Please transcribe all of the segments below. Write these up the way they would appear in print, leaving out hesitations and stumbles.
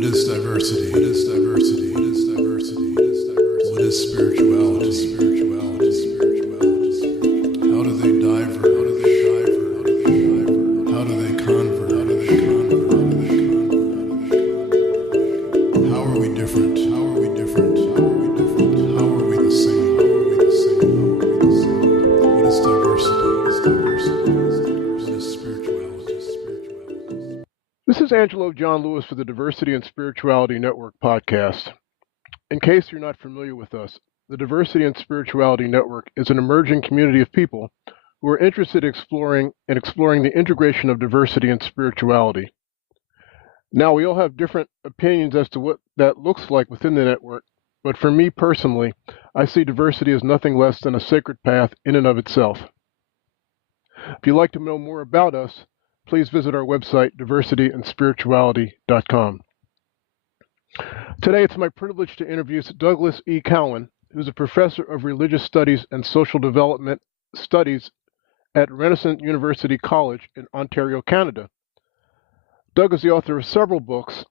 What is diversity? What is diversity? What is diversity? What is diversity? What is spirituality? Spirituality. Spirituality. How do they diver? How do they diver? How do they diver? How do they convert? How do they convert? How do they convert? How are we different? How are we different? How are we different? How are we the same? How are we the same? How are we the same? What is diversity? What is diversity? What is diversity? What is spirituality? Spirituality. This is Angelo John Lewis for the Diversity and Spirituality Network podcast. In case you're not familiar with us, the Diversity and Spirituality Network is an emerging community of people who are interested in exploring the integration of diversity and spirituality. Now, we all have different opinions as to what that looks like within the network, but for me personally, I see diversity as nothing less than a sacred path in and of itself. If you'd like to know more about us, please visit our website, diversityandspirituality.com. Today, it's my privilege to introduce Douglas E. Cowan, who's a professor of religious studies and social development studies at Rensselaer University College in Ontario, Canada. Doug is the author of several books,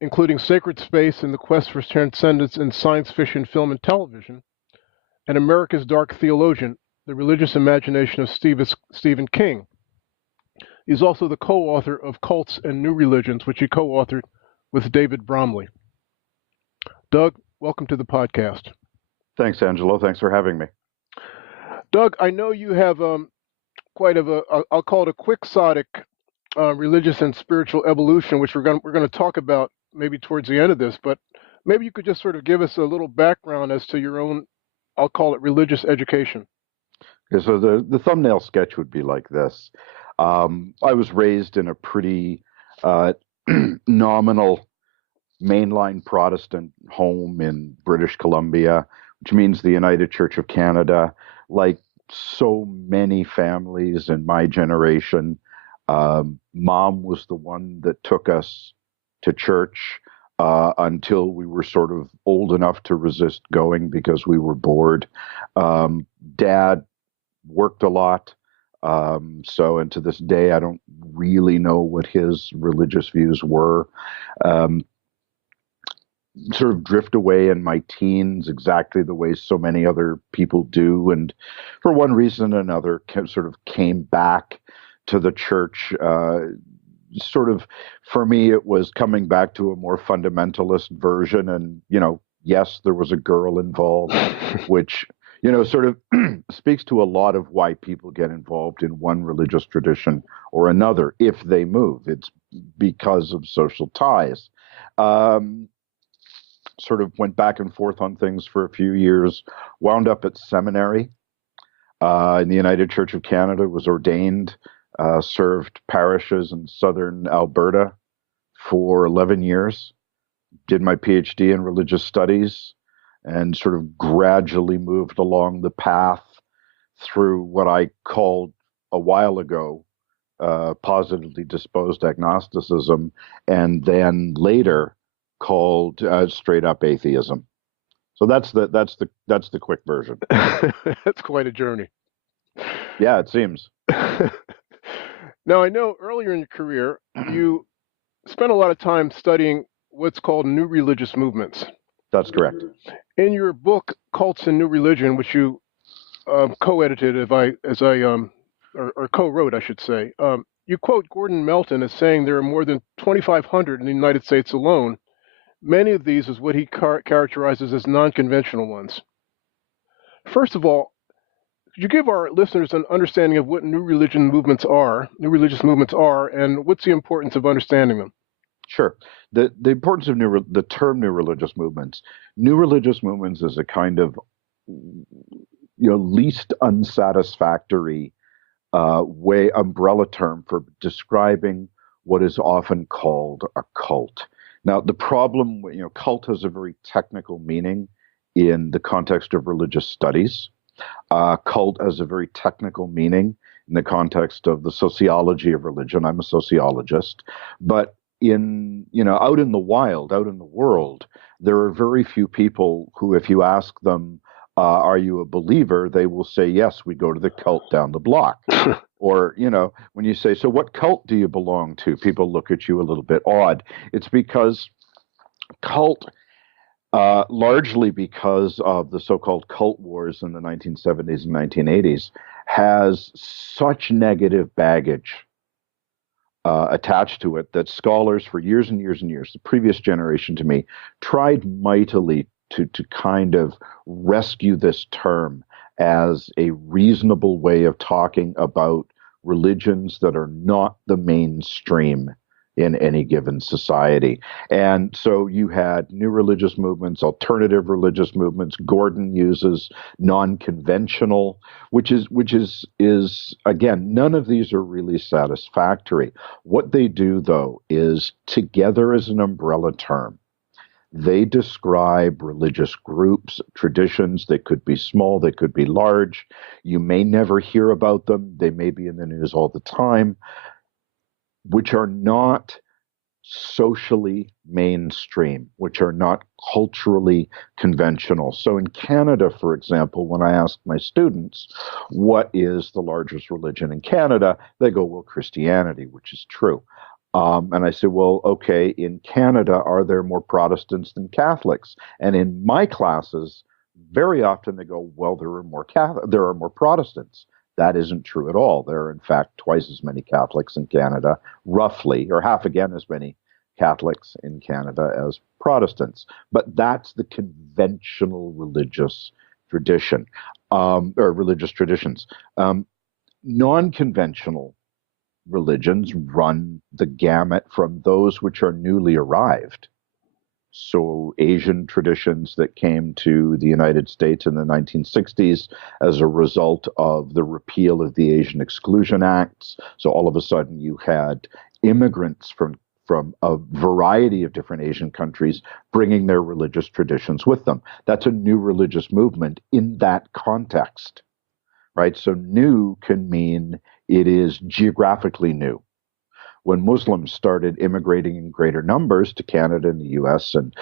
including Sacred Space and the Quest for Transcendence in Science Fiction, Film, and Television, and America's Dark Theologian, The Religious Imagination of Stephen King. He's also the co-author of Cults and New Religions, which he co-authored with David Bromley. Doug, welcome to the podcast. Thanks, Angelo. Thanks for having me. Doug, I know you have quite of I'll call it a quixotic religious and spiritual evolution, which we're going to talk about maybe towards the end of this, but maybe you could just sort of give us a little background as to your own, I'll call it religious education. Okay, so the thumbnail sketch would be like this. I was raised in a pretty nominal mainline Protestant home in British Columbia, which means the United Church of Canada. Like so many families in my generation, Mom was the one that took us to church until we were sort of old enough to resist going because we were bored. Dad worked a lot. And to this day, I don't really know what his religious views were. Sort of drift away in my teens exactly the way so many other people do. And for one reason or another, sort of came back to the church. Sort of, for me, it was coming back to a more fundamentalist version. And, yes, there was a girl involved, which sort of speaks to a lot of why people get involved in one religious tradition or another if they move. It's because of social ties. Sort of went back and forth on things for a few years, wound up at seminary in the United Church of Canada, was ordained, served parishes in southern Alberta for 11 years, did my PhD in religious studies, and sort of gradually moved along the path through what I called a while ago positively disposed agnosticism, and then later called straight up atheism. So that's the quick version. That's quite a journey. Yeah, it seems. Now, I know earlier in your career, you spent a lot of time studying what's called new religious movements. That's correct. In your book, Cults and New Religion, which you co-edited, or co-wrote, I should say, you quote Gordon Melton as saying there are more than 2,500 in the United States alone. Many of these is what he characterizes as non-conventional ones. First of all, could you give our listeners an understanding of what new religious movements are, and what's the importance of understanding them? Sure. The importance of the term new religious movements. New religious movements is a kind of least unsatisfactory umbrella term for describing what is often called a cult. Now, the problem, cult has a very technical meaning in the context of religious studies. Cult has a very technical meaning in the context of the sociology of religion. I'm a sociologist, but out in the wild, out in the world, there are very few people who, if you ask them, are you a believer? They will say, yes, we go to the cult down the block. Or, when you say, so what cult do you belong to? People look at you a little bit odd. It's because cult, largely because of the so-called cult wars in the 1970s and 1980s, has such negative baggage attached to it that scholars for years and years and years, the previous generation to me, tried mightily to kind of rescue this term as a reasonable way of talking about religions that are not the mainstream in any given society. And so you had new religious movements, alternative religious movements. Gordon uses non-conventional, which is again, none of these are really satisfactory. What they do, though, is together as an umbrella term, they describe religious groups, traditions. They could be small, they could be large. You may never hear about them. They may be in the news all the time, which are not socially mainstream, which are not culturally conventional. So in Canada, for example, when I ask my students, what is the largest religion in Canada? They go, well, Christianity, which is true. And I say, well, okay, in Canada, are there more Protestants than Catholics? And in my classes, very often they go, well, there are more Protestants. That isn't true at all. There are, in fact, twice as many Catholics in Canada, roughly, or half again as many Catholics in Canada as Protestants. But that's the conventional religious tradition, or religious traditions. Non-conventional religions run the gamut from those which are newly arrived. So Asian traditions that came to the United States in the 1960s as a result of the repeal of the Asian Exclusion Acts. So all of a sudden you had immigrants from a variety of different Asian countries bringing their religious traditions with them. That's a new religious movement in that context, right? So new can mean it is geographically new. When Muslims started immigrating in greater numbers to Canada and the US and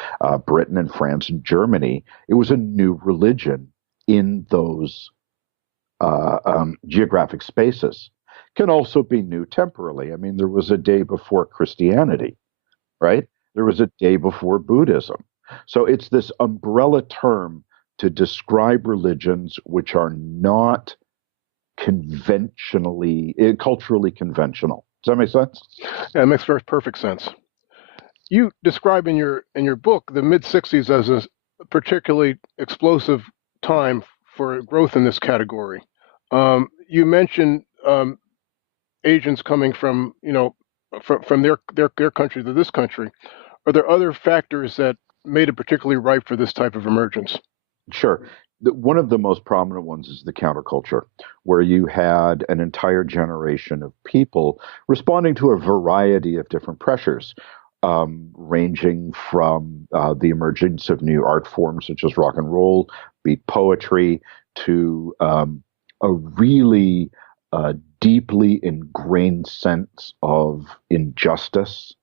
Britain and France and Germany, it was a new religion in those geographic spaces. Can also be new temporally. I mean, there was a day before Christianity, right? There was a day before Buddhism. So it's this umbrella term to describe religions which are not culturally conventional. Does that make sense? Yeah, it makes perfect sense. You describe in your book the mid-'60s as a particularly explosive time for growth in this category. You mentioned Asians coming from from their country to this country. Are there other factors that made it particularly ripe for this type of emergence? Sure. One of the most prominent ones is the counterculture, where you had an entire generation of people responding to a variety of different pressures, ranging from the emergence of new art forms such as rock and roll, beat poetry, to a really deeply ingrained sense of injustice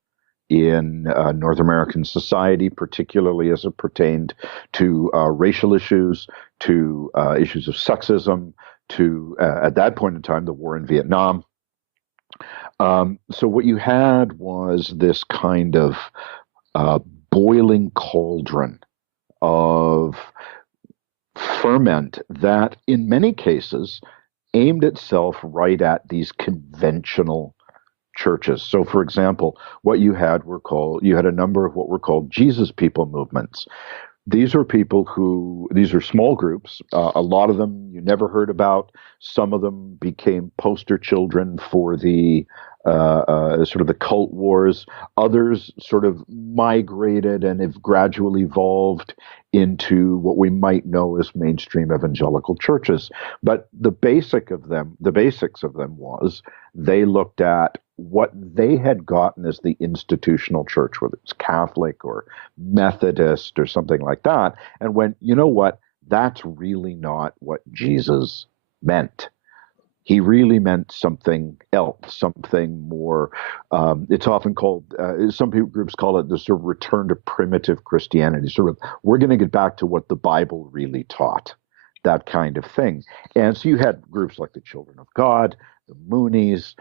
in North American society, particularly as it pertained to racial issues, to issues of sexism, to, at that point in time, the war in Vietnam. So what you had was this kind of boiling cauldron of ferment that, in many cases, aimed itself right at these conventional churches. So, for example, what you had a number of what were called Jesus people movements. These are small groups. A lot of them you never heard about. Some of them became poster children for the sort of the cult wars. Others sort of migrated and have gradually evolved into what we might know as mainstream evangelical churches. But the basics of them was they looked at what they had gotten as the institutional church, whether it's Catholic or Methodist or something like that, and went, you know what, that's really not what Jesus meant. He really meant something else, something more. It's often called, some groups call it the sort of return to primitive Christianity, sort of, we're going to get back to what the Bible really taught, that kind of thing. And so you had groups like the Children of God, the Moonies,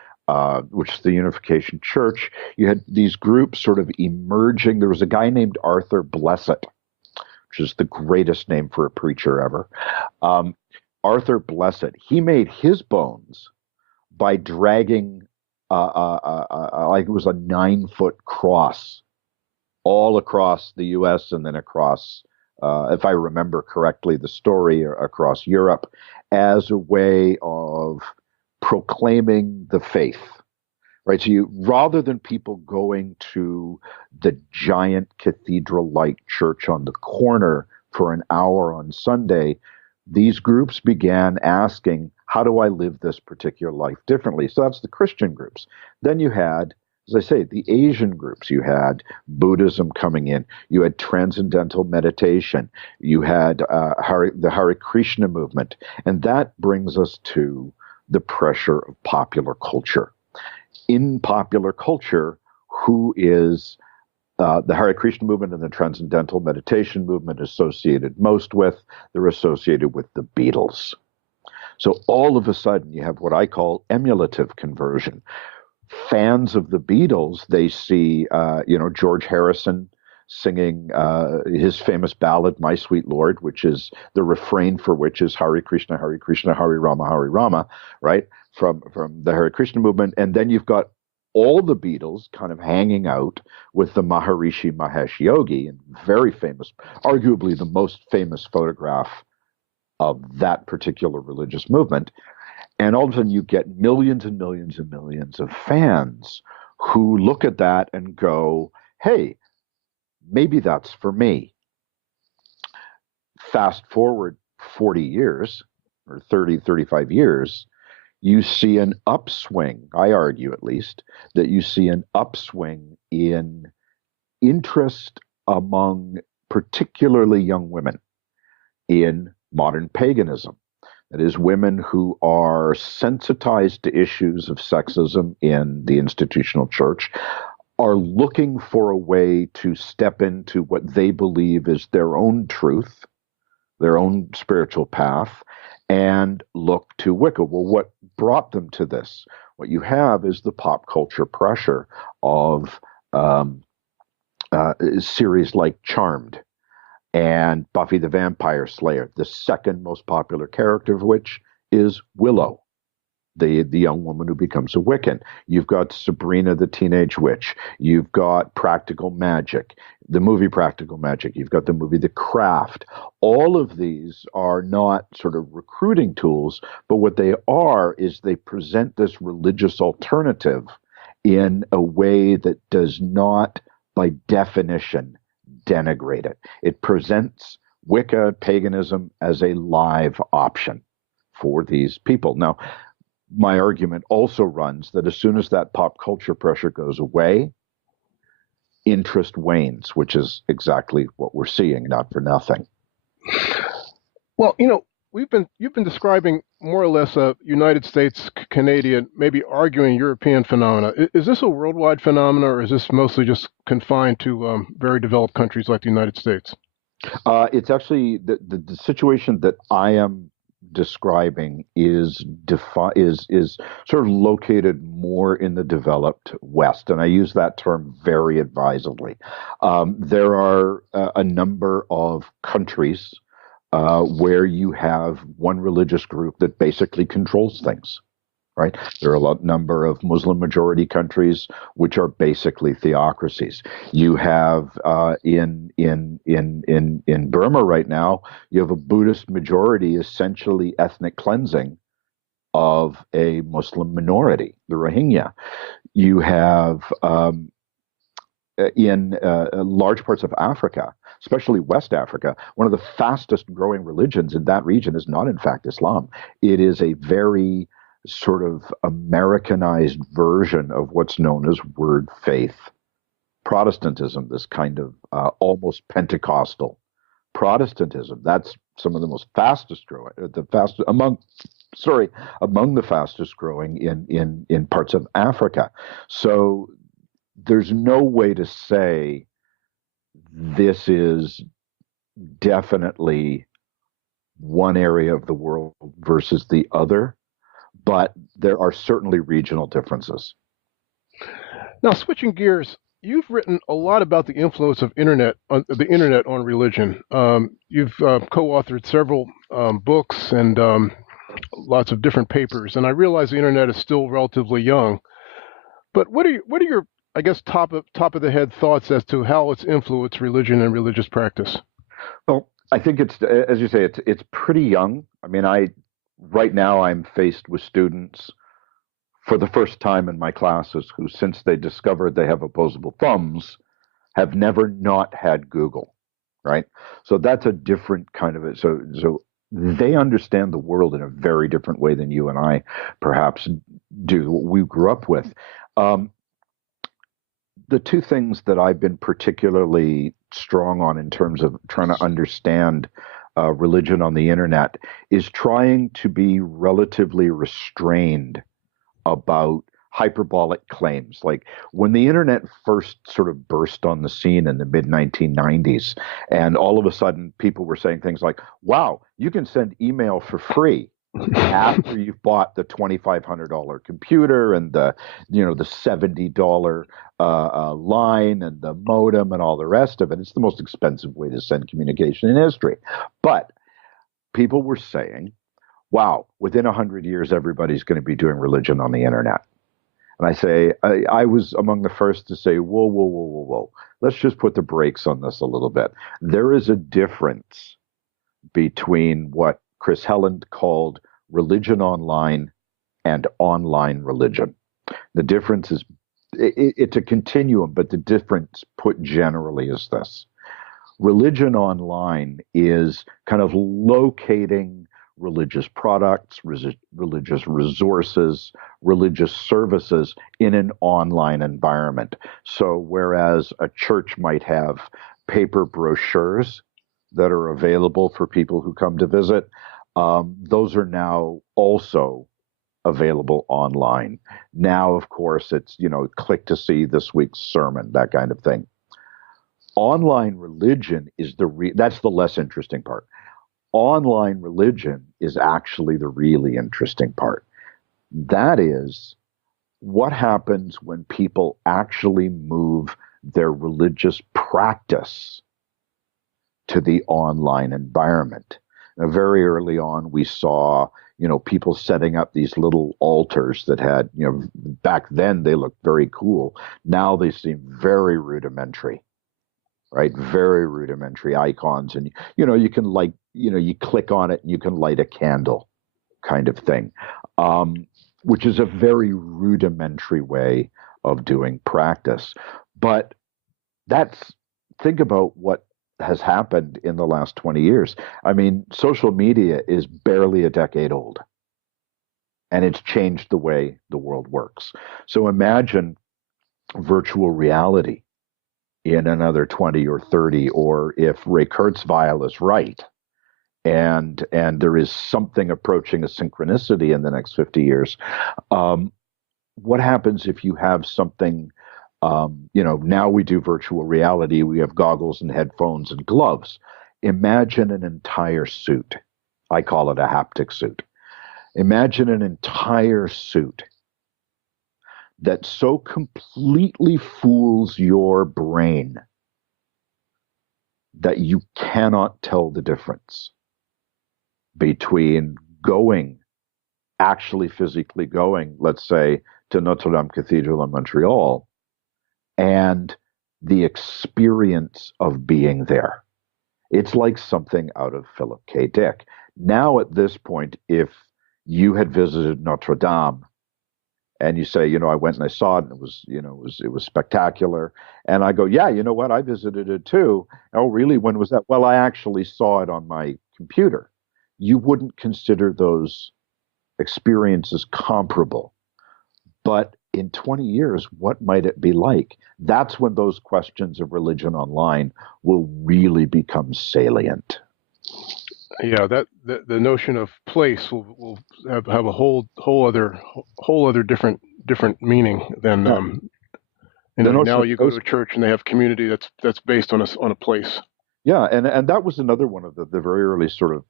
which is the Unification Church, you had these groups sort of emerging. There was a guy named Arthur Blessitt, which is the greatest name for a preacher ever. Arthur Blessitt, he made his bones by dragging, like it was a 9-foot cross all across the U.S. and then across, if I remember correctly, the story across Europe as a way of proclaiming the faith, right? So rather than people going to the giant cathedral-like church on the corner for an hour on Sunday, these groups began asking, how do I live this particular life differently? So that's the Christian groups. Then you had, as I say, the Asian groups. You had Buddhism coming in. You had transcendental meditation. You had the Hare Krishna movement. And that brings us to the pressure of popular culture. In popular culture, who is the Hare Krishna movement and the Transcendental Meditation movement associated most with? They're associated with the Beatles. So all of a sudden, you have what I call emulative conversion. Fans of the Beatles, they see, George Harrison singing his famous ballad, My Sweet Lord, which is the refrain for which is Hare Krishna, Hare Krishna, Hare Rama, right? From the Hare Krishna movement. And then you've got all the Beatles kind of hanging out with the Maharishi Mahesh Yogi, and very famous, arguably the most famous photograph of that particular religious movement. And all of a sudden you get millions and millions and millions of fans who look at that and go, hey, maybe that's for me. Fast forward 40 years or 30, 35 years, you see an upswing, I argue at least, that you see an upswing in interest among particularly young women in modern paganism. That is, women who are sensitized to issues of sexism in the institutional church are looking for a way to step into what they believe is their own truth, their own spiritual path, and look to Wicca. Well, what brought them to this? What you have is the pop culture pressure of series like Charmed and Buffy the Vampire Slayer, the second most popular character of which is Willow, the young woman who becomes a Wiccan. You've got Sabrina the Teenage Witch. You've got Practical Magic, the movie Practical Magic. You've got the movie The Craft. All of these are not sort of recruiting tools, but what they are is they present this religious alternative in a way that does not, by definition, denigrate it. It presents Wicca, paganism, as a live option for these people. Now, my argument also runs that as soon as that pop culture pressure goes away, interest wanes, which is exactly what we're seeing, not for nothing. Well, you've been describing more or less a United States, Canadian, maybe arguing European phenomena. Is this a worldwide phenomena, or is this mostly just confined to very developed countries like the United States? It's actually the situation that I am describing is sort of located more in the developed West, and I use that term very advisedly. There are a number of countries where you have one religious group that basically controls things, right? There are a number of Muslim majority countries which are basically theocracies. You have in Burma right now, you have a Buddhist majority, essentially ethnic cleansing of a Muslim minority, the Rohingya. You have in large parts of Africa, especially West Africa, one of the fastest growing religions in that region is not, in fact, Islam. It is a very sort of Americanized version of what's known as word faith Protestantism, this kind of almost Pentecostal Protestantism. That's some of the most fastest growing, among the fastest growing in parts of Africa. So there's no way to say this is definitely one area of the world versus the other, but there are certainly regional differences. Now, switching gears, you've written a lot about the influence of the internet on religion. You've co-authored several books and lots of different papers, and I realize the internet is still relatively young. But what are your, I guess, top of the head thoughts as to how it's influenced religion and religious practice? Well, I think it's, as you say, it's pretty young. I mean, right now I'm faced with students for the first time in my classes who, since they discovered they have opposable thumbs, have never not had Google, right? So that's a different kind of it. So they understand the world in a very different way than you and I perhaps do, what we grew up with. The two things that I've been particularly strong on in terms of trying to understand religion on the internet is trying to be relatively restrained about hyperbolic claims. Like when the internet first sort of burst on the scene in the mid 1990s, and all of a sudden people were saying things like, wow, you can send email for free after you've bought the $2,500 computer and the $70 line and the modem and all the rest of it. It's the most expensive way to send communication in history. But people were saying, wow, within 100 years, everybody's going to be doing religion on the internet. And I say, I was among the first to say, whoa, whoa, whoa, whoa, whoa. Let's just put the brakes on this a little bit. There is a difference between what Chris Helland called religion online and online religion. The difference is, it's a continuum, but the difference put generally is this. Religion online is kind of locating religious products, religious resources, religious services in an online environment. So whereas a church might have paper brochures that are available for people who come to visit, those are now also available online. Now, of course, it's, click to see this week's sermon, that kind of thing. Online religion is that's the less interesting part. Online religion is actually the really interesting part. That is what happens when people actually move their religious practice to the online environment. Now, very early on, we saw, people setting up these little altars that had, back then they looked very cool. Now they seem very rudimentary, right? Very rudimentary icons. And, you can you click on it and you can light a candle kind of thing, which is a very rudimentary way of doing practice. But think about what has happened in the last 20 years. I mean, social media is barely a decade old, and it's changed the way the world works. So imagine virtual reality in another 20 or 30, or if Ray Kurzweil is right, and there is something approaching a synchronicity in the next 50 years, what happens if you have something, now we do virtual reality, we have goggles and headphones and gloves. Imagine an entire suit. I call it a haptic suit. Imagine an entire suit that so completely fools your brain that you cannot tell the difference between actually physically going, let's say, to Notre Dame Cathedral in Montreal, and the experience of being there. It's like something out of Philip K. Dick. Now, at this point, if you had visited Notre Dame and you say, I went and I saw it, and it was spectacular, and I go, yeah, you know what, I visited it too. Oh, really? When was that? Well, I actually saw it on my computer. You wouldn't consider those experiences comparable. But in 20 years, what might it be like? That's when those questions of religion online will really become salient. Yeah, the notion of place will have a whole other different meaning than now you go to a church and they have community that's based on a place. Yeah, and that was another one of the very early sort of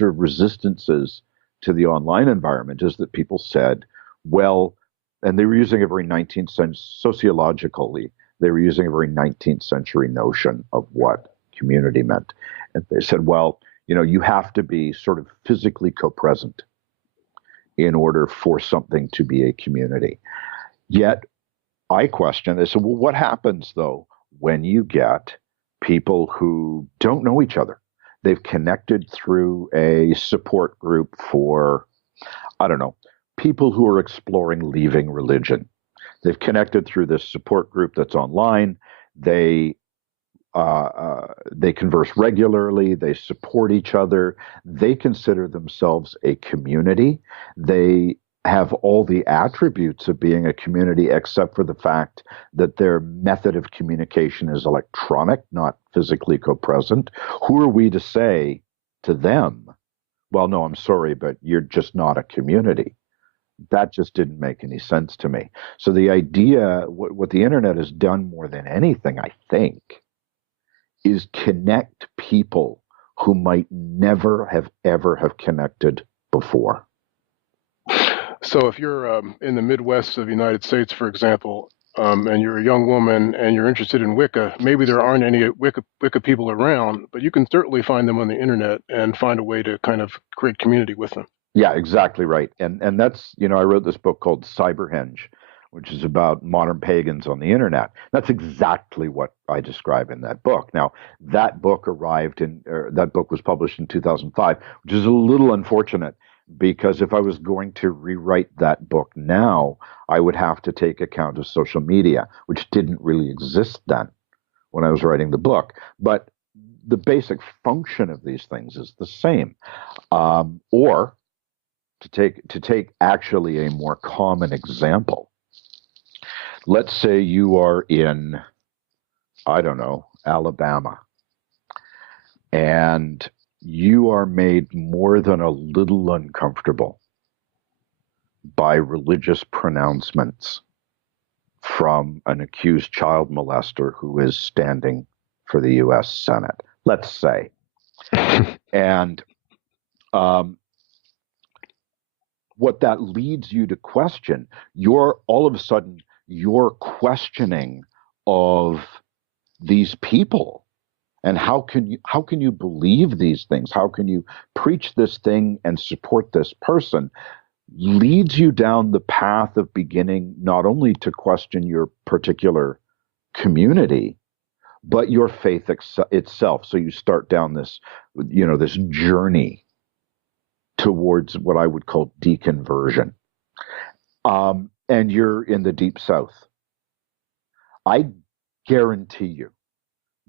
resistances to the online environment is that people said, well, and they were using a very 19th century, sociologically, they were using a very 19th century notion of what community meant. And they said, well, you have to be sort of physically co-present in order for something to be a community. Yet I question this. Well, what happens, though, when you get people who don't know each other? They've connected through a support group for, I don't know, people who are exploring leaving religion. They've connected through this support group that's online. They converse regularly. They support each other. They consider themselves a community. They have all the attributes of being a community, except for the fact that their method of communication is electronic, not physically co-present. Who are we to say to them, well, no, I'm sorry, but you're just not a community? That just didn't make any sense to me. So the idea, what the internet has done more than anything, I think, is connect people who might never have ever have connected before. So if you're in the Midwest of the United States, for example, and you're a young woman and you're interested in Wicca, maybe there aren't any Wicca people around, but you can certainly find them on the internet and find a way to kind of create community with them. Yeah, exactly right. And that's, I wrote this book called Cyberhenge, which is about modern pagans on the internet. That's exactly what I describe in that book. Now, that book was published in 2005, which is a little unfortunate, because if I was going to rewrite that book now, I would have to take account of social media, which didn't really exist then when I was writing the book. But the basic function of these things is the same. Or to take actually a more common example, let's say you are in, I don't know, Alabama, and you are made more than a little uncomfortable by religious pronouncements from an accused child molester who is standing for the U.S. Senate, let's say. And what that leads you to question, all of a sudden, your questioning of these people. And how can you believe these things? How can you preach this thing and support this person? Leads you down the path of beginning not only to question your particular community, but your faith itself. So you start down this, this journey towards what I would call deconversion. And you're in the Deep South. I guarantee you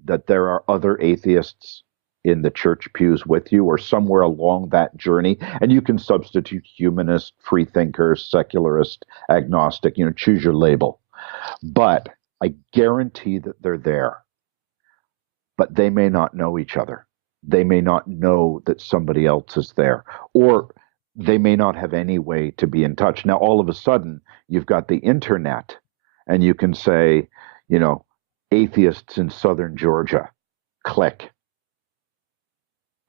that there are other atheists in the church pews with you or somewhere along that journey, and you can substitute humanist, freethinker, secularist, agnostic, choose your label. But I guarantee that they're there. But they may not know each other. They may not know that somebody else is there, or they may not have any way to be in touch. Now, all of a sudden, you've got the internet, and you can say, atheists in southern Georgia, click.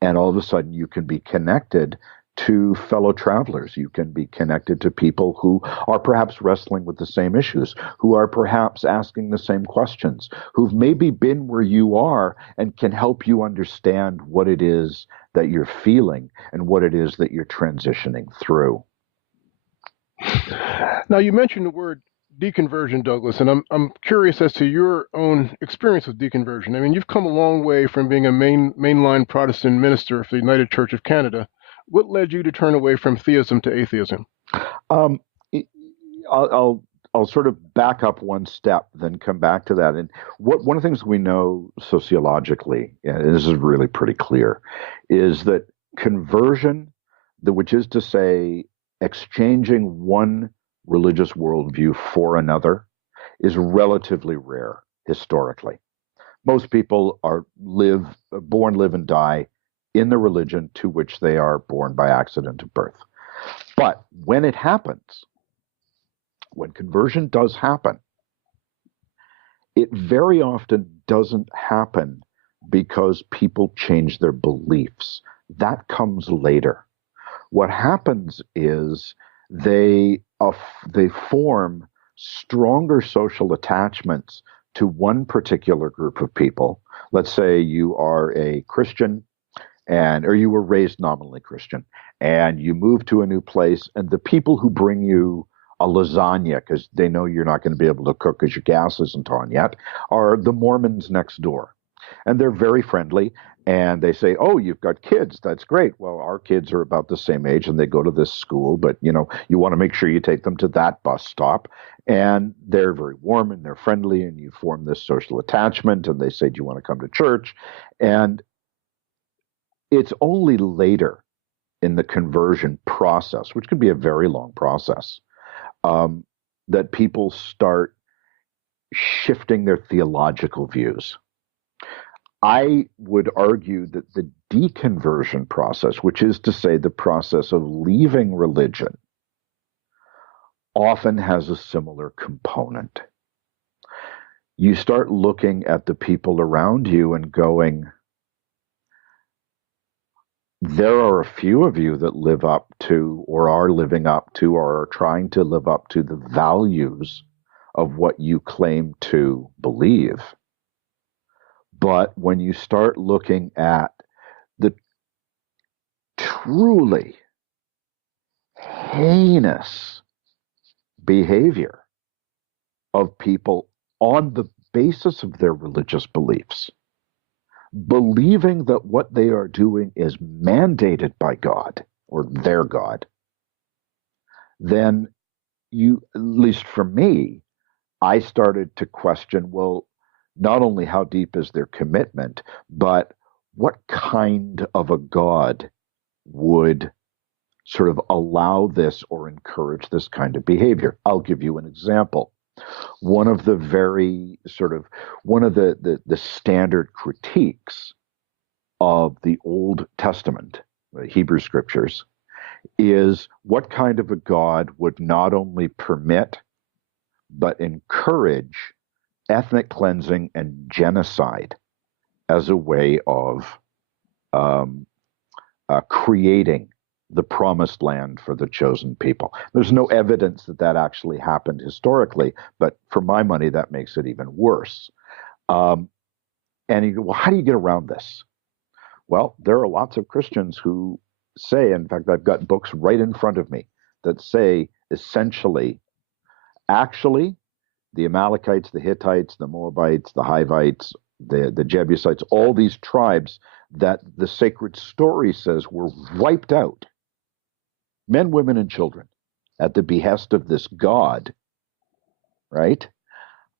And all of a sudden you can be connected to fellow travelers. You can be connected to people who are perhaps wrestling with the same issues, who are perhaps asking the same questions, who've maybe been where you are and can help you understand what it is that you're feeling and what it is that you're transitioning through. Now, you mentioned the word deconversion, Douglas, and I'm curious as to your own experience with deconversion. I mean, you've come a long way from being a mainline Protestant minister for the United Church of Canada. What led you to turn away from theism to atheism? I'll sort of back up one step, then come back to that. And one of the things we know sociologically, and this is really pretty clear, is that conversion, which is to say exchanging one religious worldview for another, is relatively rare historically. Most people are born, live, and die in the religion to which they are born by accident of birth. But when it happens, when conversion does happen, it very often doesn't happen because people change their beliefs. That comes later. what happens is they form stronger social attachments to one particular group of people. Let's say you are a Christian or you were raised nominally Christian, and you move to a new place, and the people who bring you a lasagna because they know you're not going to be able to cook because your gas isn't on yet are the Mormons next door. And they're very friendly, and they say, "Oh, you've got kids. That's great. Well, our kids are about the same age, and they go to this school, but you want to make sure you take them to that bus stop." And they're very warm and they're friendly, and you form this social attachment. And they say, "Do you want to come to church?" And it's only later in the conversion process, which could be a very long process, that people start shifting their theological views. I would argue that the deconversion process, which is to say the process of leaving religion, often has a similar component. You start looking at the people around you and going, there are a few of you that live up to or are living up to or are trying to live up to the values of what you claim to believe. But when you start looking at the truly heinous behavior of people on the basis of their religious beliefs, believing that what they are doing is mandated by God or their God, then at least for me, I started to question, well, not only how deep is their commitment, but what kind of a God would sort of allow this or encourage this kind of behavior. I'll give you an example. One of the standard critiques of the Old Testament, the Hebrew scriptures, is what kind of a God would not only permit, but encourage ethnic cleansing and genocide as a way of creating the promised land for the chosen people. There's no evidence that that actually happened historically, but for my money, that makes it even worse. And you go, well, how do you get around this? Well, there are lots of Christians who say, in fact, I've got books right in front of me that say essentially, actually, the Amalekites, the Hittites, the Moabites, the Hivites, the Jebusites, all these tribes that the sacred story says were wiped out, men, women, and children, at the behest of this God, right?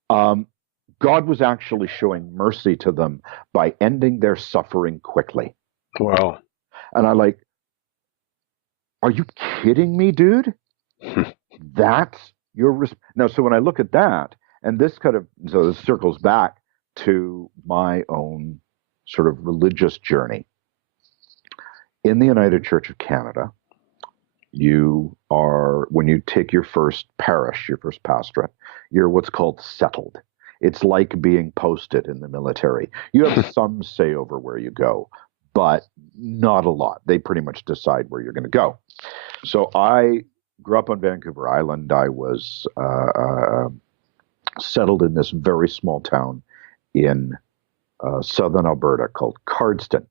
God was actually showing mercy to them by ending their suffering quickly. Wow. And I like, are you kidding me, dude? That's your now. So when I look at that, and this circles back to my own sort of religious journey. In the United Church of Canada, when you take your first parish, your first pastorate, you're what's called settled. It's like being posted in the military. You have some say over where you go, but not a lot. They pretty much decide where you're going to go. So I grew up on Vancouver Island. I was settled in this very small town in southern Alberta called Cardston.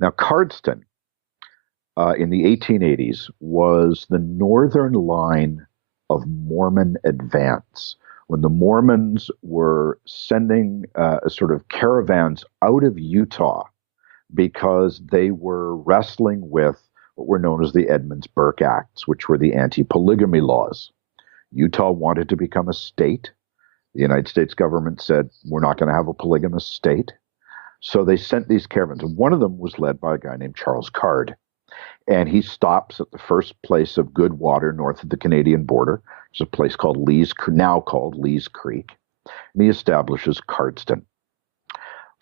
Now, Cardston, in the 1880s, was the northern line of Mormon advance. When the Mormons were sending sort of caravans out of Utah because they were wrestling with what were known as the Edmunds-Burke Acts, which were the anti-polygamy laws. Utah wanted to become a state. The United States government said, we're not going to have a polygamous state. So they sent these caravans. And one of them was led by a guy named Charles Card. And he stops at the first place of good water north of the Canadian border. There's a place called now called Lees Creek. And he establishes Cardston.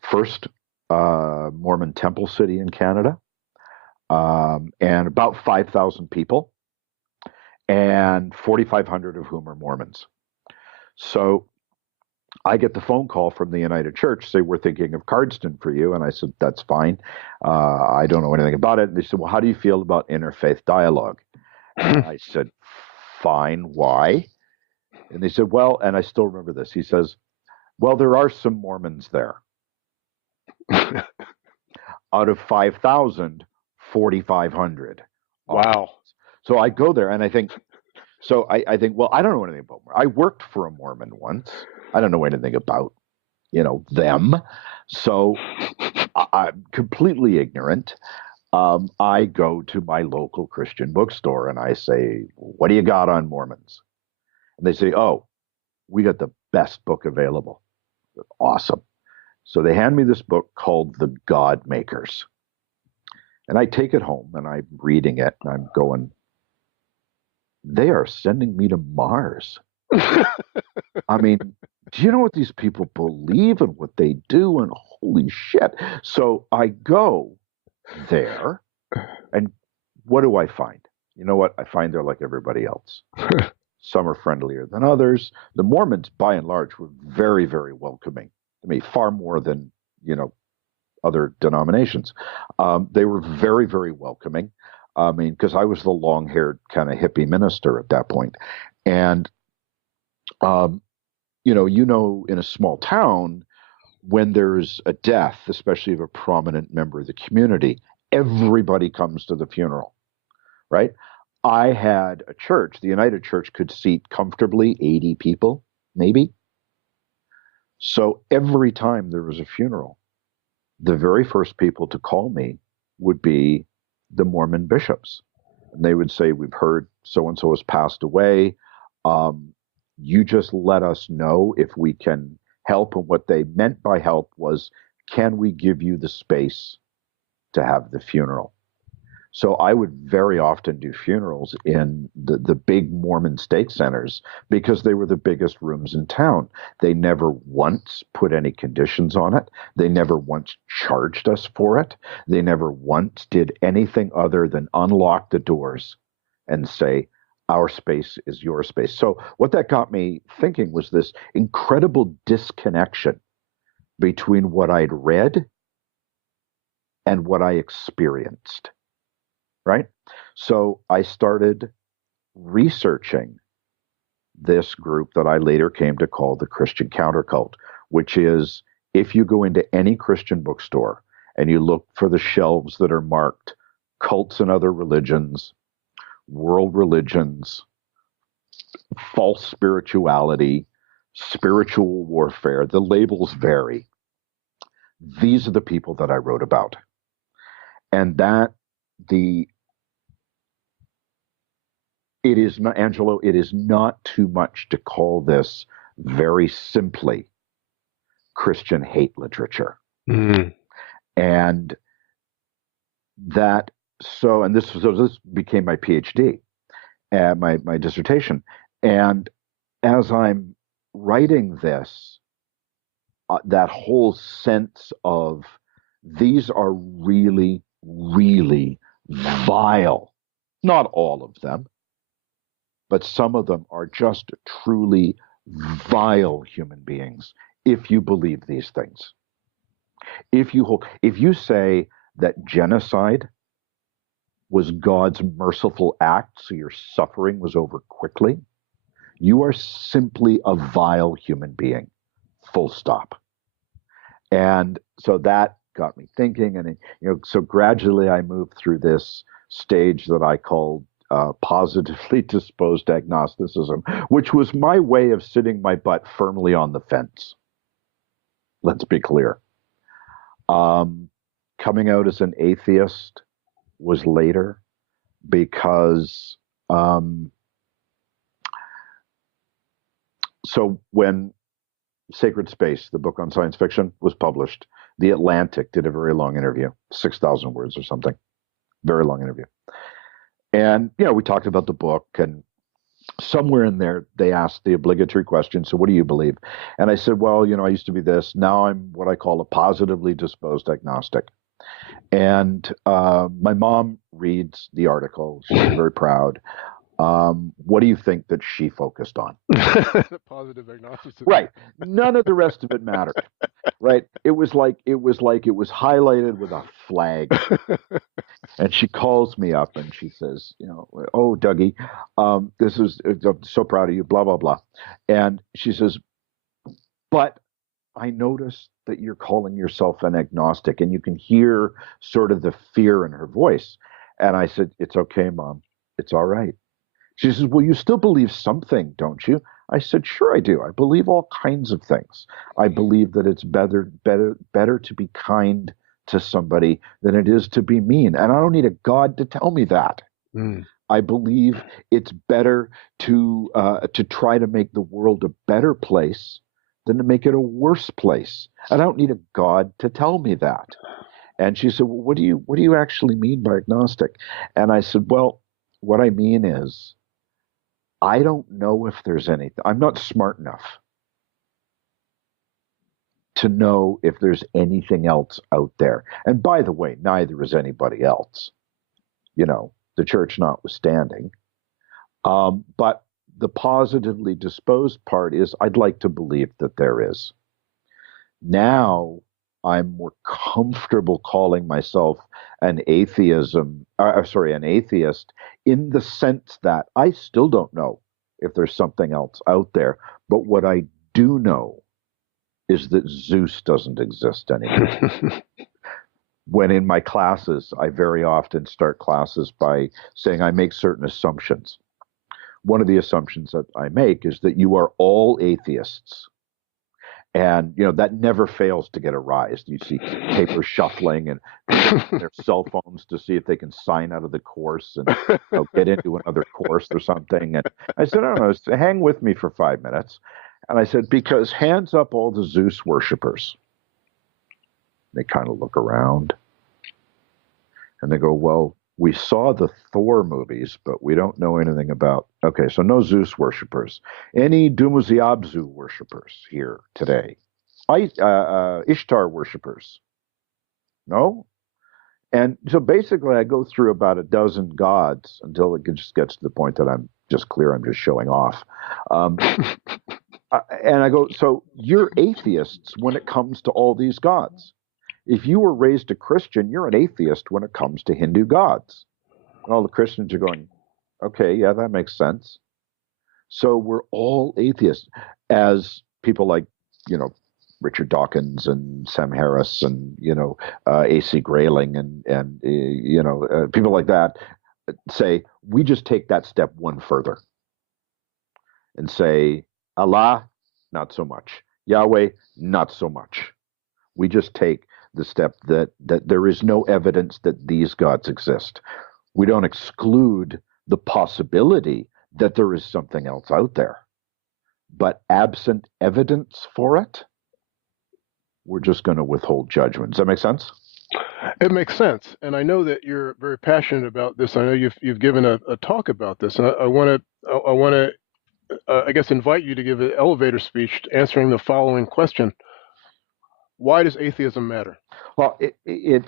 First Mormon temple city in Canada. And about 5,000 people. And 4,500 of whom are Mormons. So I get the phone call from the United Church, say, we're thinking of Cardston for you. And I said, that's fine. I don't know anything about it. And they said, well, how do you feel about interfaith dialogue? And I said, fine. Why? And they said, well, and I still remember this. He says, well, there are some Mormons there. Out of 5,000, 4,500. Wow. So I go there and I think, I think, well, I don't know anything about Mormon. I worked for a Mormon once. I don't know anything about, them. So I'm completely ignorant. I go to my local Christian bookstore and I say, what do you got on Mormons? And they say, oh, we got the best book available. Awesome. So they hand me this book called The God Makers. And I take it home and I'm reading it and I'm going, they are sending me to Mars. I mean, do you know what these people believe and what they do? And holy shit. So I go there and what do I find? You know what? I find they're like everybody else. Some are friendlier than others. The Mormons, by and large, were very, very welcoming to me, far more than, other denominations. They were very, very welcoming. I mean, because I was the long-haired kind of hippie minister at that point. And, in a small town, when there's a death, especially of a prominent member of the community, everybody comes to the funeral, right? I had a church, the United Church could seat comfortably 80 people, maybe. So every time there was a funeral, the very first people to call me would be the Mormon bishops. And they would say, we've heard so-and-so has passed away. You just let us know if we can help. And what they meant by help was, can we give you the space to have the funeral? So I would very often do funerals in the big Mormon stake centers because they were the biggest rooms in town. They never once put any conditions on it. They never once charged us for it. They never once did anything other than unlock the doors and say, our space is your space. So what that got me thinking was this incredible disconnection between what I'd read and what I experienced. Right? So I started researching this group that I later came to call the Christian countercult, which is if you go into any Christian bookstore and you look for the shelves that are marked cults and other religions, world religions, false spirituality, spiritual warfare, the labels vary. These are the people that I wrote about. And it is not, Angelo, it is not too much to call this very simply Christian hate literature. Mm. And this became my PhD, my dissertation. And as I'm writing this, that whole sense of these are really, really vile, not all of them, but some of them are just truly vile human beings if you believe these things. If you say that genocide was God's merciful act, so your suffering was over quickly, you are simply a vile human being, full stop. And so that got me thinking, and so gradually I moved through this stage that I called positively disposed agnosticism, which was my way of sitting my butt firmly on the fence. Let's be clear. Coming out as an atheist was later because so when Sacred Space, the book on science fiction, was published, The Atlantic did a very long interview, 6,000 words or something, very long interview. And, we talked about the book, and somewhere in there, they asked the obligatory question, so what do you believe? And I said, well, I used to be this. Now I'm what I call a positively disposed agnostic. And my mom reads the article. She's very proud. What do you think that she focused on? Positive agnosticism. Right. None of the rest of it mattered. Right. It was highlighted with a flag. And she calls me up and she says, oh, Dougie, I'm so proud of you, blah, blah, blah. And she says, but I noticed that you're calling yourself an agnostic, and you can hear sort of the fear in her voice. And I said, it's okay, Mom. It's all right. She says, well, you still believe something, don't you? I said, sure I do. I believe all kinds of things. I believe that it's better to be kind to somebody than it is to be mean. And I don't need a God to tell me that. Mm. I believe it's better to try to make the world a better place than to make it a worse place. And I don't need a God to tell me that. And she said, well, what do you actually mean by agnostic? And I said, well, what I mean is, I don't know if there's anything. I'm not smart enough to know if there's anything else out there. And by the way, neither is anybody else, the church notwithstanding. But the positively disposed part is I'd like to believe that there is. Now I'm more comfortable calling myself an atheist in the sense that I still don't know if there's something else out there. But what I do know is that Zeus doesn't exist anymore. When in my classes, I very often start classes by saying I make certain assumptions. One of the assumptions that I make is that you are all atheists. And, that never fails to get a rise. You see paper shuffling and their cell phones to see if they can sign out of the course and get into another course or something. And I said, I don't know, hang with me for 5 minutes. And I said, because hands up all the Zeus worshipers. They kind of look around and they go, well, we saw the Thor movies, but we don't know anything about. Okay, so no Zeus worshipers. Any Dumuziabzu worshipers here today? Ishtar worshipers? No? And so basically I go through about a dozen gods until it just gets to the point that I'm just showing off. And I go, so you're atheists when it comes to all these gods. If you were raised a Christian, you're an atheist when it comes to Hindu gods. And all the Christians are going, okay, yeah, that makes sense. So we're all atheists, as people like, Richard Dawkins and Sam Harris and, A.C. Grayling and people like that say, we just take that step one further and say, Allah, not so much. Yahweh, not so much. We just take the step that there is no evidence that these gods exist. We don't exclude the possibility that there is something else out there. But absent evidence for it, we're just going to withhold judgment. Does that make sense? It makes sense. And I know that you're very passionate about this. I know you've given a talk about this. And I want to, I guess, invite you to give an elevator speech answering the following question. Why does atheism matter? Well,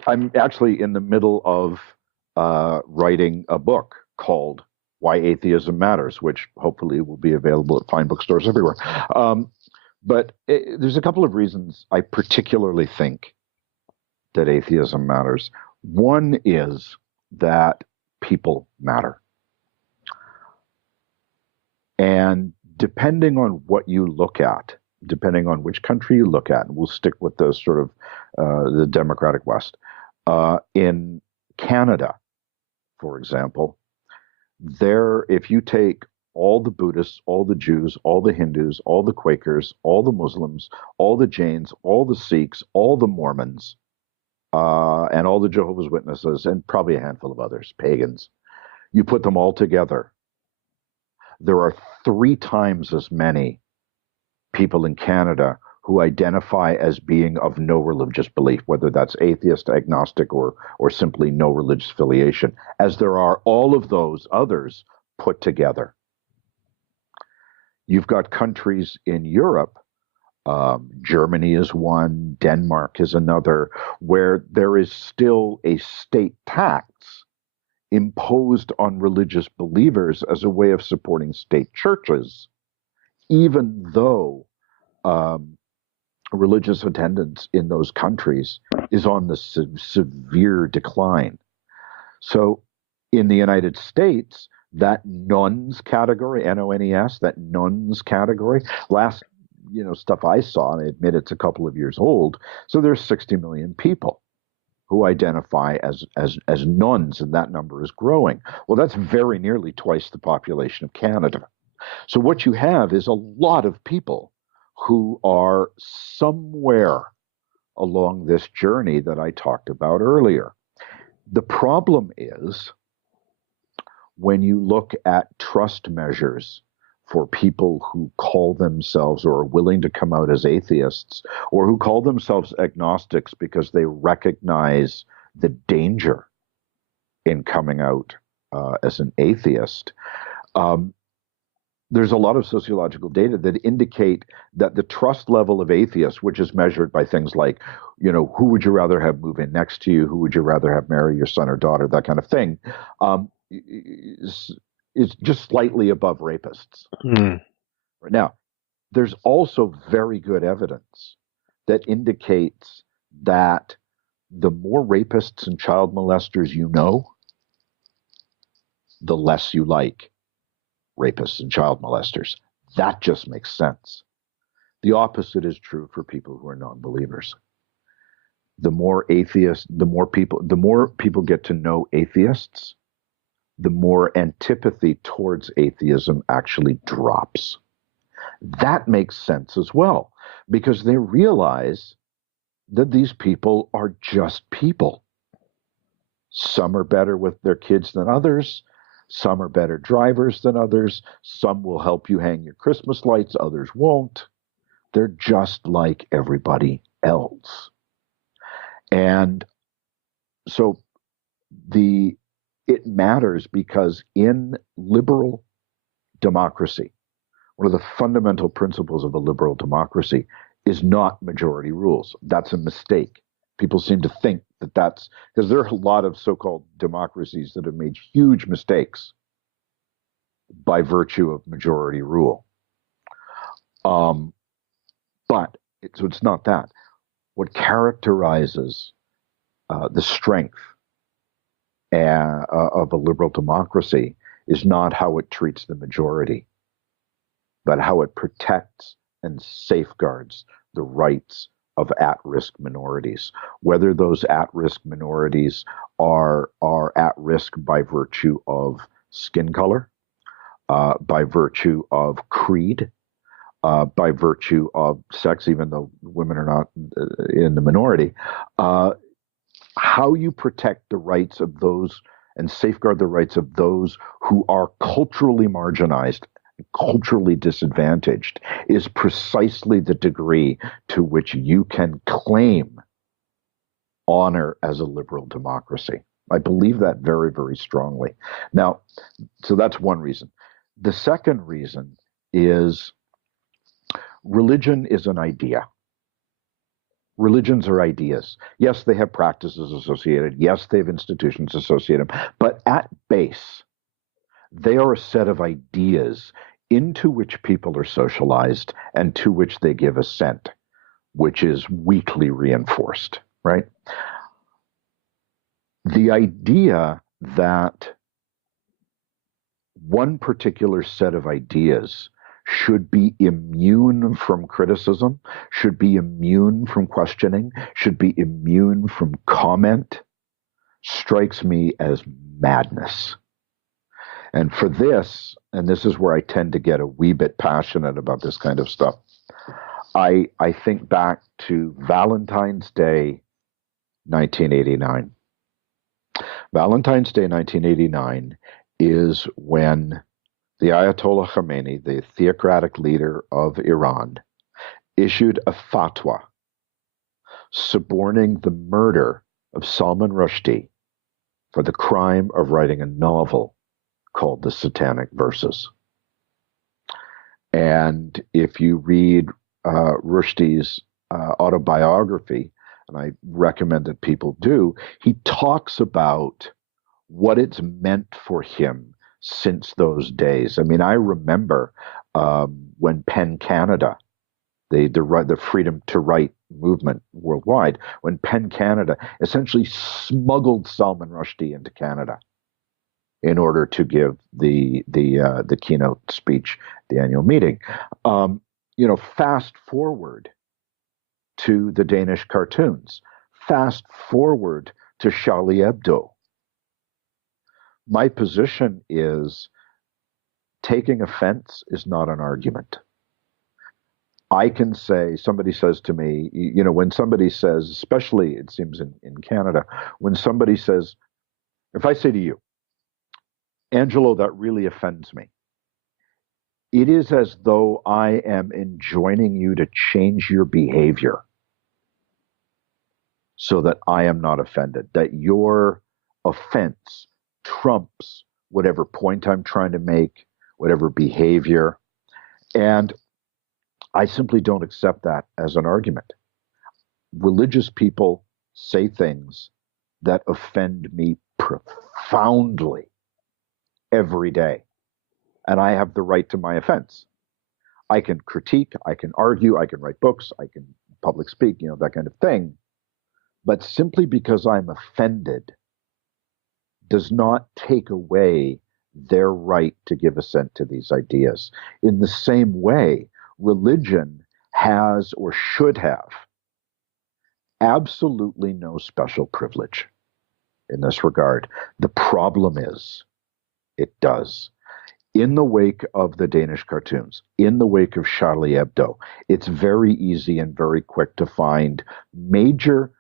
I'm actually in the middle of writing a book called Why Atheism Matters, which hopefully will be available at fine bookstores everywhere. But there's a couple of reasons I particularly think that atheism matters. One is that people matter. And depending on what you look at, depending on which country you look at, and we'll stick with the sort of the democratic West. In Canada, for example, if you take all the Buddhists, all the Jews, all the Hindus, all the Quakers, all the Muslims, all the Jains, all the Sikhs, all the Mormons, and all the Jehovah's Witnesses, and probably a handful of others, pagans, you put them all together, there are 3 times as many people in Canada who identify as being of no religious belief, whether that's atheist, agnostic, or simply no religious affiliation, as there are all of those others put together. You've got countries in Europe, Germany is one, Denmark is another, where there is still a state tax imposed on religious believers as a way of supporting state churches, even though religious attendance in those countries is on the severe decline. So in the United States, that nuns category, N-O-N-E-S, that nuns category, last stuff I saw, and I admit it's a couple of years old, so there's 60 million people who identify as nuns, and that number is growing. Well, that's very nearly twice the population of Canada. So what you have is a lot of people who are somewhere along this journey that I talked about earlier. The problem is when you look at trust measures for people who call themselves or are willing to come out as atheists, or who call themselves agnostics because they recognize the danger in coming out as an atheist, there's a lot of sociological data that indicate that the trust level of atheists, which is measured by things like, who would you rather have move in next to you? Who would you rather have marry your son or daughter? That kind of thing, is just slightly above rapists. Mm. Now, there's also very good evidence that indicates that the more rapists and child molesters you know, the less you like rapists and child molesters. That just makes sense. The opposite is true for people who are non-believers. The more people get to know atheists, the more antipathy towards atheism actually drops. That makes sense as well, because they realize that these people are just people. Some are better with their kids than others. Some are better drivers than others. Some will help you hang your Christmas lights, others won't. They're just like everybody else. And so it matters because in liberal democracy, one of the fundamental principles of a liberal democracy is not majority rules. That's a mistake. People seem to think that that's because there are a lot of so-called democracies that have made huge mistakes by virtue of majority rule. So it's not that. What characterizes the strength of a liberal democracy is not how it treats the majority, but how it protects and safeguards the rights of at-risk minorities, whether those at-risk minorities are at risk by virtue of skin color, by virtue of creed, by virtue of sex, even though women are not in the minority. How you protect the rights of those and safeguard the rights of those who are culturally marginalized, culturally disadvantaged, is precisely the degree to which you can claim honor as a liberal democracy. I believe that very, very strongly. Now, so that's one reason. The second reason is religion is an idea. Religions are ideas. Yes, they have practices associated. Yes, they have institutions associated. But at base, they are a set of ideas into which people are socialized and to which they give assent, which is weakly reinforced, right? The idea that one particular set of ideas should be immune from criticism, should be immune from questioning, should be immune from comment, strikes me as madness. And for this, and this is where I tend to get a wee bit passionate about this kind of stuff, I think back to Valentine's Day, 1989. Valentine's Day, 1989 is when the Ayatollah Khomeini, the theocratic leader of Iran, issued a fatwa suborning the murder of Salman Rushdie for the crime of writing a novel called The Satanic Verses. And if you read Rushdie's autobiography, and I recommend that people do, he talks about what it's meant for him since those days. I mean, I remember when PEN Canada, the freedom to write movement worldwide, when PEN Canada essentially smuggled Salman Rushdie into Canada in order to give the keynote speech, the annual meeting. Fast forward to the Danish cartoons. Fast forward to Charlie Hebdo. My position is taking offense is not an argument. I can say, somebody says to me, when somebody says, especially it seems in Canada, when somebody says, if I say to you, Angelo, that really offends me, it is as though I am enjoining you to change your behavior so that I am not offended, that your offense trumps whatever point I'm trying to make, whatever behavior. And I simply don't accept that as an argument. Religious people say things that offend me profoundly every day. And I have the right to my offense. I can critique, I can argue, I can write books, I can public speak, that kind of thing. But simply because I'm offended does not take away their right to give assent to these ideas. In the same way, religion has or should have absolutely no special privilege in this regard. The problem is it does. In the wake of the Danish cartoons, in the wake of Charlie Hebdo, it's very easy and very quick to find major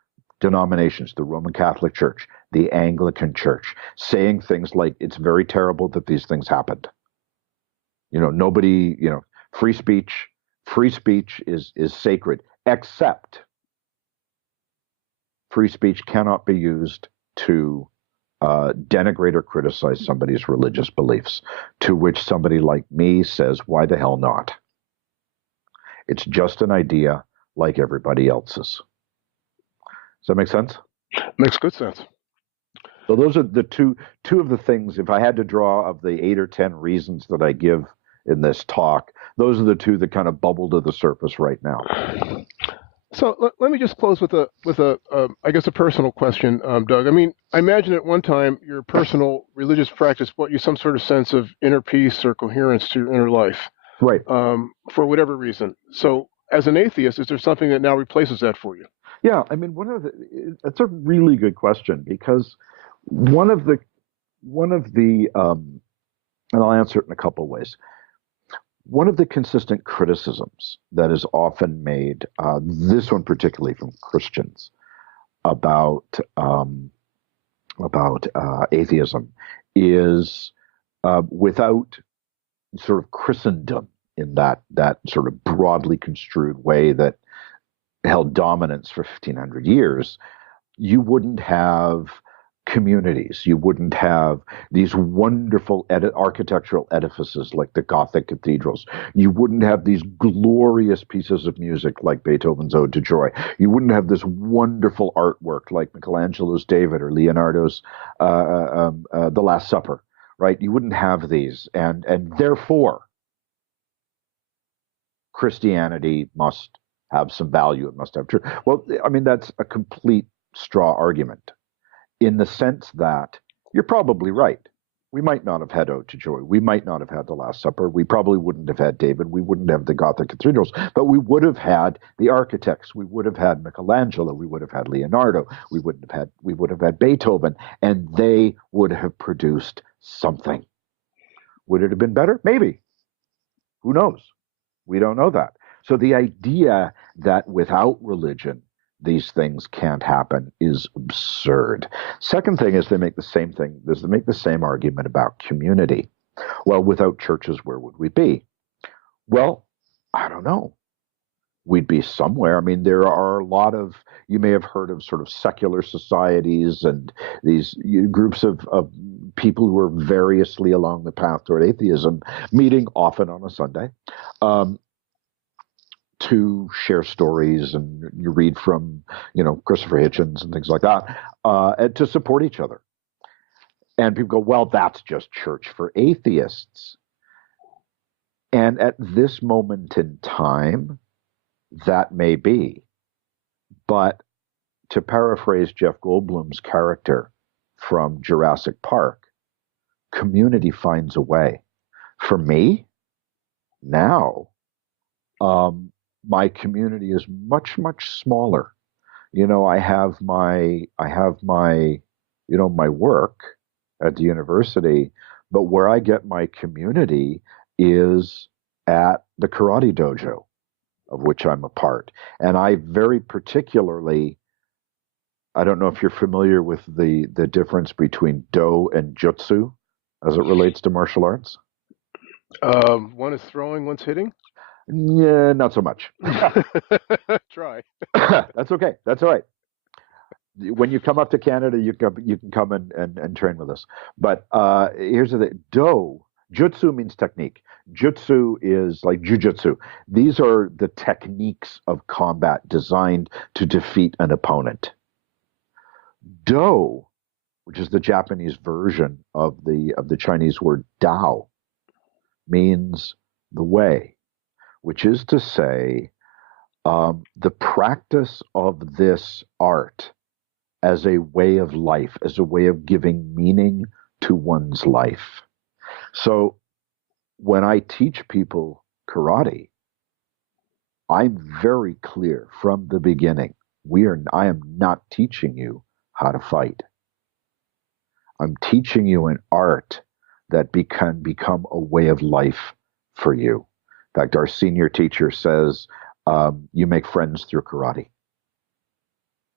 denominations, the Roman Catholic Church, the Anglican Church, saying things like, it's very terrible that these things happened. Nobody, free speech is sacred, except free speech cannot be used to denigrate or criticize somebody's religious beliefs, to which somebody like me says, why the hell not? It's just an idea like everybody else's. Does that make sense? Makes good sense. So those are the two of the things, if I had to draw of the 8 or 10 reasons that I give in this talk, those are the two that kind of bubble to the surface right now. So let me just close with a I guess a personal question, Doug. I mean, I imagine at one time your personal religious practice brought you some sort of sense of inner peace or coherence to your inner life, right? For whatever reason. So, as an atheist, is there something that now replaces that for you? Yeah, I mean, that's a really good question, because one of the, and I'll answer it in a couple of ways. One of the consistent criticisms that is often made, this one particularly from Christians, about atheism, is without sort of Christendom in that sort of broadly construed way that held dominance for 1,500 years, you wouldn't have communities. You wouldn't have these wonderful architectural edifices like the Gothic cathedrals. You wouldn't have these glorious pieces of music like Beethoven's Ode to Joy. You wouldn't have this wonderful artwork like Michelangelo's David or Leonardo's The Last Supper, right? You wouldn't have these. And therefore, Christianity must have some value. It must have truth. Well, I mean, that's a complete straw argument, in the sense that you're probably right. We might not have had Ode to Joy. We might not have had The Last Supper. We probably wouldn't have had David. We wouldn't have the Gothic cathedrals, but we would have had the architects. We would have had Michelangelo. We would have had Leonardo. We would have had Beethoven, and they would have produced something. Would it have been better? Maybe. Who knows? We don't know that. So the idea that without religion, these things can't happen is absurd. Second thing is they make the same argument about community. Well, without churches, where would we be? Well, I don't know. We'd be somewhere. I mean, there are a lot of, you may have heard of sort of secular societies and these groups of people who are variously along the path toward atheism, meeting often on a Sunday, to share stories, and you read from, Christopher Hitchens and things like that, and to support each other. And people go, well, that's just church for atheists. And at this moment in time, that may be. But to paraphrase Jeff Goldblum's character from Jurassic Park, community finds a way. For me, now, my community is much, much smaller. I have my my work at the university, but where I get my community is at the karate dojo, of which I'm a part. And I very particularly, I don't know if you're familiar with the difference between do and jutsu as it relates to martial arts. One is throwing, one's hitting. Yeah, not so much. Try. That's okay. That's all right. When you come up to Canada, you can come and train with us. But here's the thing. Jutsu means technique. Jutsu is like jujutsu. These are the techniques of combat designed to defeat an opponent. Do, which is the Japanese version of the Chinese word Dao, means the way, which is to say, the practice of this art as a way of life, as a way of giving meaning to one's life. So when I teach people karate, I'm very clear from the beginning. I am not teaching you how to fight. I'm teaching you an art that can become a way of life for you. In fact, our senior teacher says, you make friends through karate,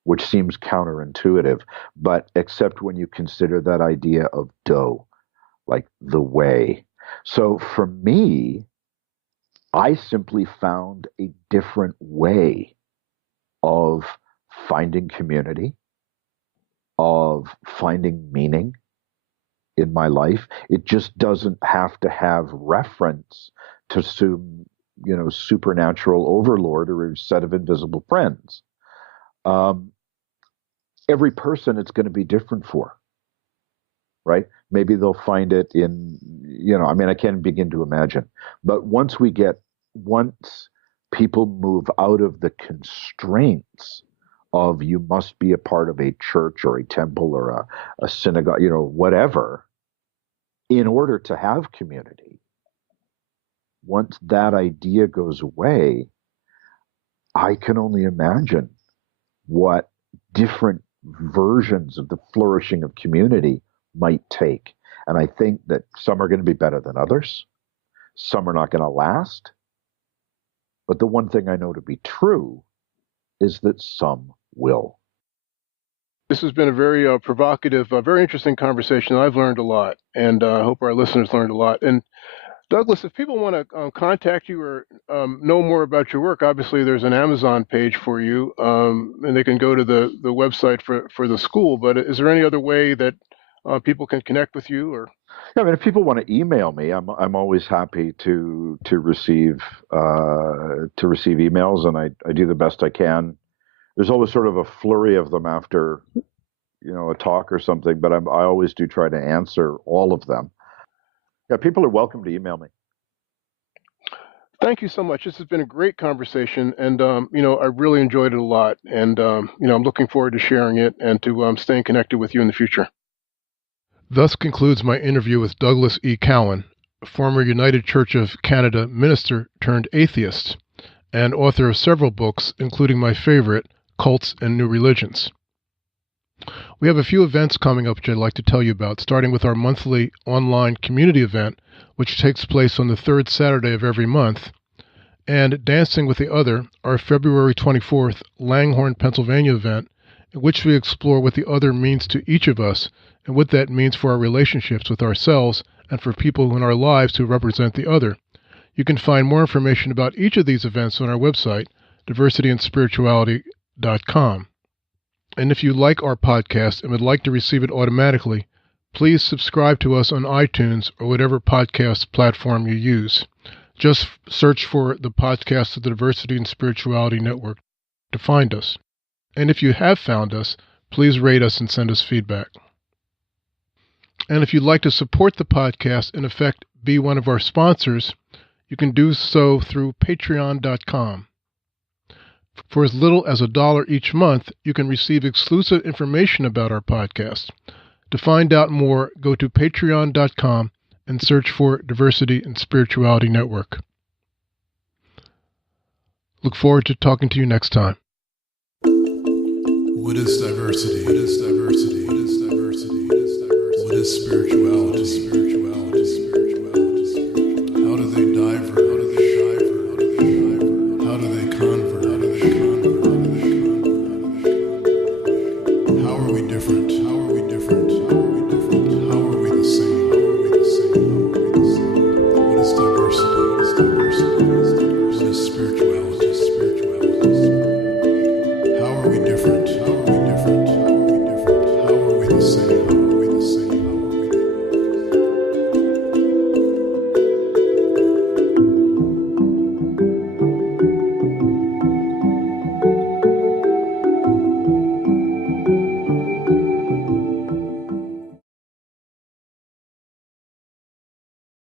which seems counterintuitive, but except when you consider that idea of do, like the way. So for me, I simply found a different way of finding community, of finding meaning in my life. It just doesn't have to have reference to some, supernatural overlord or a set of invisible friends. Every person it's going to be different for, right? Maybe they'll find it in, I can't begin to imagine. But once people move out of the constraints of you must be a part of a church or a temple or a synagogue, whatever, in order to have community, once that idea goes away, I can only imagine what different versions of the flourishing of community might take. And I think that some are going to be better than others. Some are not going to last. But the one thing I know to be true is that some will. This has been a very provocative, very interesting conversation. I've learned a lot, and I hope our listeners learned a lot. And Douglas, if people want to contact you or know more about your work, obviously there's an Amazon page for you, and they can go to the website for the school. But is there any other way that people can connect with you? Or yeah, if people want to email me, I'm always happy to receive emails, and I do the best I can. There's always sort of a flurry of them after a talk or something, but I always do try to answer all of them. Yeah, people are welcome to email me. Thank you so much. This has been a great conversation, and I really enjoyed it a lot. And I'm looking forward to sharing it and to staying connected with you in the future. Thus concludes my interview with Douglas E. Cowan, former United Church of Canada minister turned atheist, and author of several books, including my favorite, Cults and New Religions. We have a few events coming up which I'd like to tell you about, starting with our monthly online community event, which takes place on the third Saturday of every month, and Dancing with the Other, our February 24th Langhorne, Pennsylvania event, in which we explore what the other means to each of us and what that means for our relationships with ourselves and for people in our lives who represent the other. You can find more information about each of these events on our website, diversityandspirituality.com. And if you like our podcast and would like to receive it automatically, please subscribe to us on iTunes or whatever podcast platform you use. Just search for the podcast of the Diversity and Spirituality Network to find us. And if you have found us, please rate us and send us feedback. And if you'd like to support the podcast, in effect, be one of our sponsors, you can do so through patreon.com. For as little as $1 each month, you can receive exclusive information about our podcast. To find out more, go to patreon.com and search for Diversity and Spirituality Network. Look forward to talking to you next time. What is diversity? What is diversity? What is diversity? What is diversity? What is spirituality?